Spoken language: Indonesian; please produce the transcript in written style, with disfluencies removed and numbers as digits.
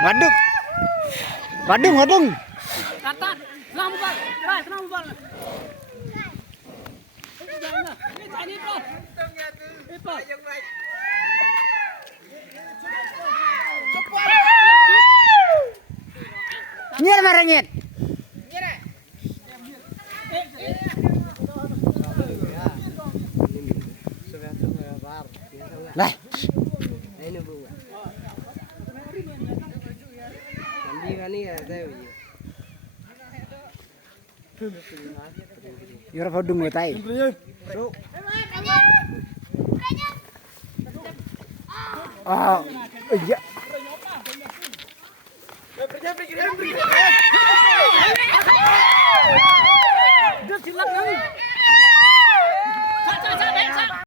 Wadung. Wadung, wadung. Katat, senang bal, keras, senang bal. Ini tadi bal. Nyet marah nyet. Lah. Ini bu. Nanti kan ini ada ya. Yura wadung ngotai. Ah, iya.